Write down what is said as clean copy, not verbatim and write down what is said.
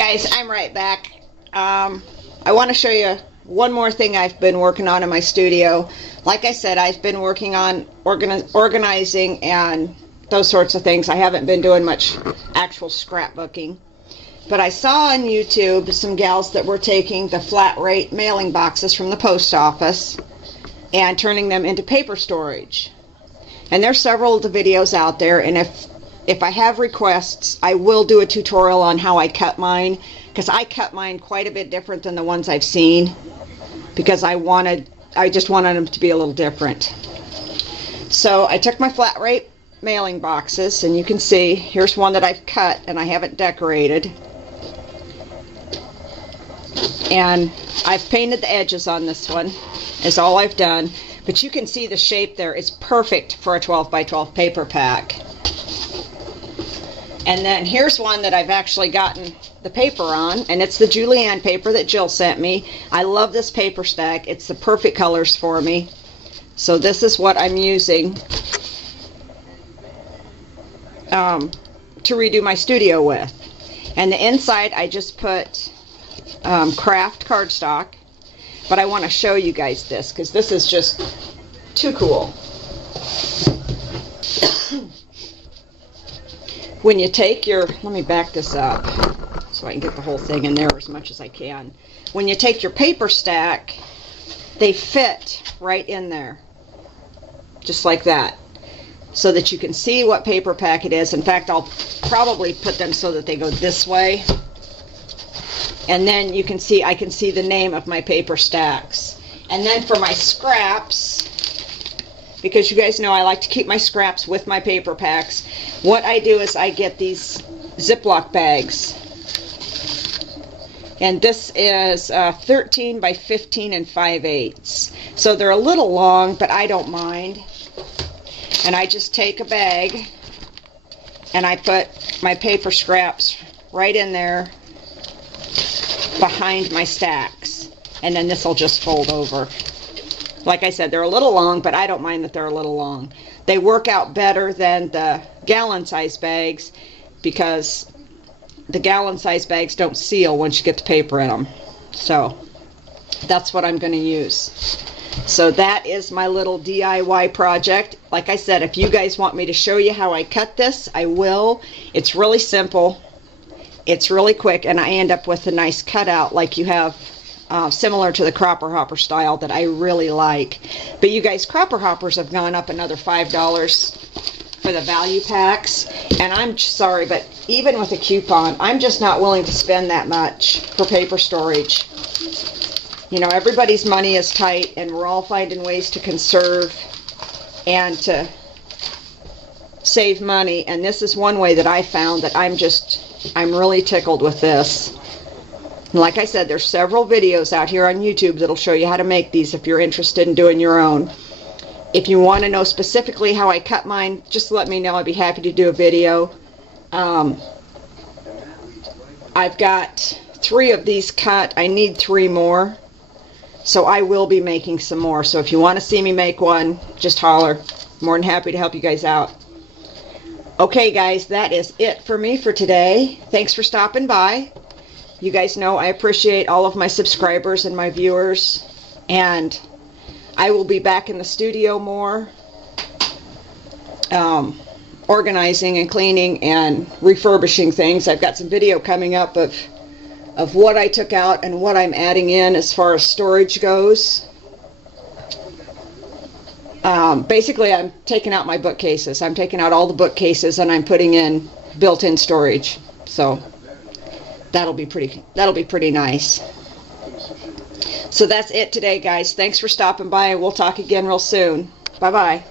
Guys, I'm right back. I want to show you one more thing I've been working on in my studio. Like I said, I've been working on organizing and those sorts of things. I haven't been doing much actual scrapbooking. But I saw on YouTube some gals that were taking the flat rate mailing boxes from the post office and turning them into paper storage. And there's several of the videos out there, and if I have requests, I will do a tutorial on how I cut mine, because I cut mine quite a bit different than the ones I've seen, because I just wanted them to be a little different. So I took my flat rate mailing boxes, and you can see here's one that I've cut and I haven't decorated, and I've painted the edges on this one, is all I've done. But you can see the shape there is perfect for a 12 by 12 paper pack. And then here's one that I've actually gotten the paper on, and it's the Julienne paper that Jill sent me. I love this paper stack. It's the perfect colors for me. So this is what I'm using to redo my studio with. And the inside I just put craft cardstock. But I want to show you guys this, because this is just too cool. When you take your, let me back this up so I can get the whole thing in there as much as I can. When you take your paper stack, they fit right in there, just like that, so that you can see what paper pack it is. In fact, I'll probably put them so that they go this way. And then you can see, I can see the name of my paper stacks. And then for my scraps, because you guys know I like to keep my scraps with my paper packs, what I do is I get these Ziploc bags. And this is 13 by 15 and 5/8. So they're a little long, but I don't mind. And I just take a bag and I put my paper scraps right in there behind my stacks, and then this will just fold over. Like I said, they're a little long, but I don't mind that they're a little long. They work out better than the gallon size bags, because the gallon size bags don't seal once you get the paper in them. So that's what I'm going to use. So that is my little DIY project. Like I said, if you guys want me to show you how I cut this, I will. It's really simple. It's really quick, and I end up with a nice cutout like you have, similar to the cropper hopper style that I really like. But you guys, cropper hoppers have gone up another $5 for the value packs, and I'm sorry, but even with a coupon, I'm just not willing to spend that much for paper storage. You know, everybody's money is tight, and we're all finding ways to conserve and to save money, and this is one way that I found that I'm really tickled with this. And like I said, there's several videos out here on YouTube that'll show you how to make these if you're interested in doing your own. If you want to know specifically how I cut mine, just let me know. I'd be happy to do a video. I've got 3 of these cut. I need 3 more. So I will be making some more. So if you want to see me make one, just holler. More than happy to help you guys out. Okay guys, that is it for me for today. Thanks for stopping by. You guys know I appreciate all of my subscribers and my viewers. And I will be back in the studio more, organizing and cleaning and refurbishing things. I've got some video coming up of what I took out and what I'm adding in as far as storage goes. Basically, I'm taking out my bookcases. I'm taking out all the bookcases and I'm putting in built-in storage. So that'll be pretty nice. So that's it today, guys. Thanks for stopping by, and we'll talk again real soon. Bye-bye.